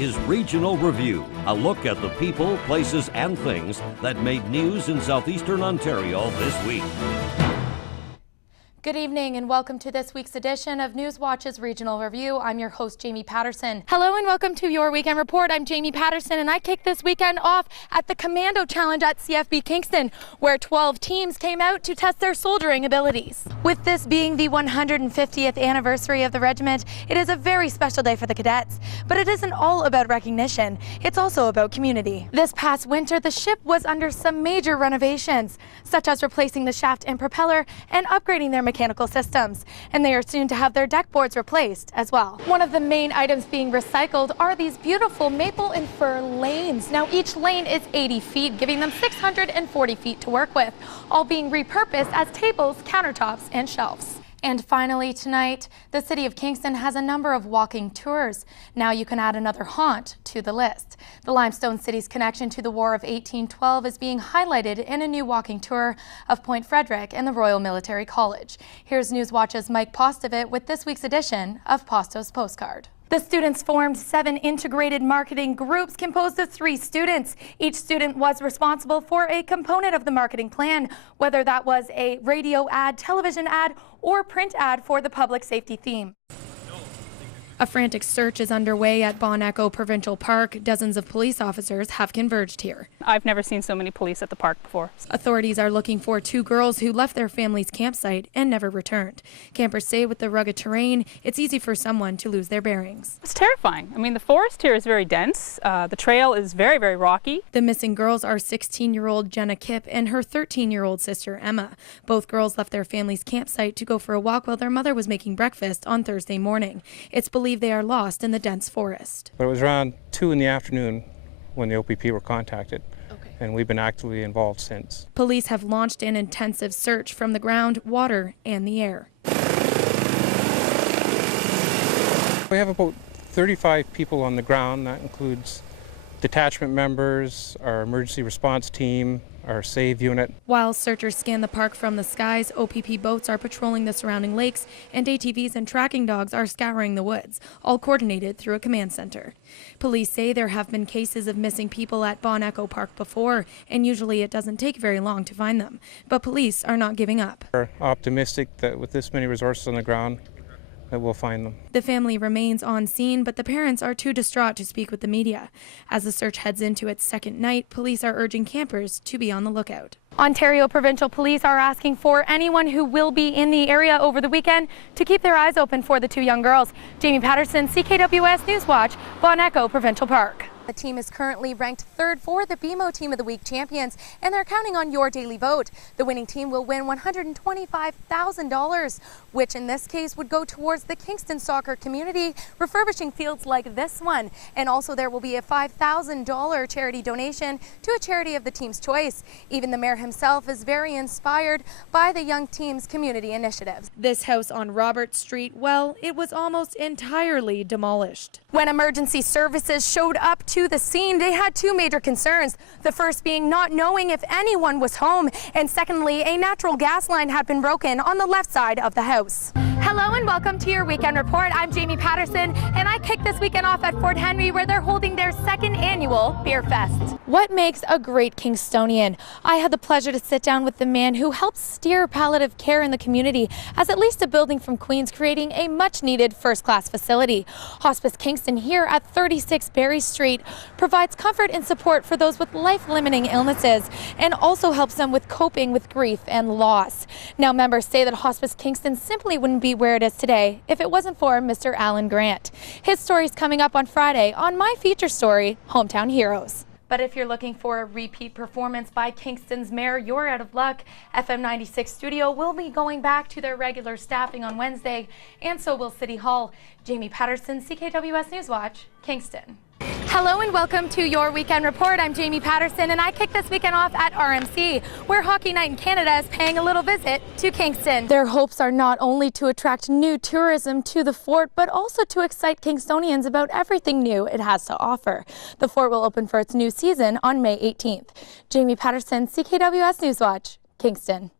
is Regional Review, a look at the people, places, and things that made news in southeastern Ontario this week. Good evening and welcome to this week's edition of Newswatch's Regional Review. I'm your host, Jamie Patterson. Hello and welcome to your Weekend Report. I'm Jamie Patterson and I kick this weekend off at the Commando Challenge at CFB Kingston, where 12 teams came out to test their soldiering abilities. With this being the 150th anniversary of the regiment, it is a very special day for the cadets. But it isn't all about recognition, it's also about community. This past winter, the ship was under some major renovations, such as replacing the shaft and propeller and upgrading their mechanical systems, and they are soon to have their deck boards replaced as well. One of the main items being recycled are these beautiful maple and fir lanes. Now each lane is 80 feet, giving them 640 feet to work with, all being repurposed as tables, countertops, and shelves. And finally tonight, the City of Kingston has a number of walking tours. Now you can add another haunt to the list. The Limestone City's connection to the War of 1812 is being highlighted in a new walking tour of Point Frederick and the Royal Military College. Here's Newswatch's Mike Postovit with this week's edition of Posto's Postcard. The students formed 7 integrated marketing groups composed of 3 students. Each student was responsible for a component of the marketing plan, whether that was a radio ad, television ad, or print ad for the public safety theme. A frantic search is underway at Bon Echo Provincial Park. Dozens of police officers have converged here. I've never seen so many police at the park before. Authorities are looking for 2 girls who left their family's campsite and never returned. Campers say with the rugged terrain, it's easy for someone to lose their bearings. It's terrifying. I mean, the forest here is very dense. The trail is very, very rocky. The missing girls are 16-year-old Jenna Kipp and her 13-year-old sister Emma. Both girls left their family's campsite to go for a walk while their mother was making breakfast on Thursday morning. It's believed they are lost in the dense forest. But it was around 2 in the afternoon when the OPP were contacted, and we've been actively involved since. Police have launched an intensive search from the ground, water, and the air. We have about 35 people on the ground. That includes detachment members, our emergency response team, our SAVE unit. While searchers scan the park from the skies, OPP boats are patrolling the surrounding lakes, and ATVs and tracking dogs are scouring the woods, all coordinated through a command center. Police say there have been cases of missing people at Bon Echo Park before, and usually it doesn't take very long to find them. But police are not giving up. We're optimistic that with this many resources on the ground, that we'll find them. The family remains on scene, but the parents are too distraught to speak with the media. As the search heads into its second night, police are urging campers to be on the lookout. Ontario Provincial Police are asking for anyone who will be in the area over the weekend to keep their eyes open for the 2 young girls. Jamie Patterson, CKWS Newswatch, Bon Echo Provincial Park. The team is currently ranked 3rd for the BMO Team of the Week champions, and they're counting on your daily vote. The winning team will win $125,000, which in this case would go towards the Kingston soccer community, refurbishing fields like this one. And also there will be a $5,000 charity donation to a charity of the team's choice. Even the mayor himself is very inspired by the young team's community initiatives. This house on Robert Street, well, it was almost entirely demolished. When emergency services showed up to the scene, they had 2 major concerns. The first being not knowing if anyone was home, and secondly, a natural gas line had been broken on the left side of the house. Hello and welcome to your Weekend Report. I'm Jamie Patterson, and I kick this weekend off at Fort Henry, where they're holding their 2nd annual Beer Fest. What makes a great Kingstonian? I had the pleasure to sit down with the man who helps steer palliative care in the community, as at least a building from Queens creating a much-needed first-class facility. Hospice Kingston here at 36 Berry Street provides comfort and support for those with life-limiting illnesses, and also helps them with coping with grief and loss. Now, members say that Hospice Kingston simply wouldn't be where it is today if it wasn't for Mr. Alan Grant. His story's coming up on Friday on my feature story, Hometown Heroes. But if you're looking for a repeat performance by Kingston's mayor, you're out of luck. FM 96 Studio will be going back to their regular staffing on Wednesday, and so will City Hall. Jamie Patterson, CKWS Newswatch, Kingston. Hello and welcome to your Weekend Report. I'm Jamie Patterson, and I kick this weekend off at RMC, where Hockey Night in Canada is paying a little visit to Kingston. Their hopes are not only to attract new tourism to the fort, but also to excite Kingstonians about everything new it has to offer. The fort will open for its new season on May 18th. Jamie Patterson, CKWS Newswatch, Kingston.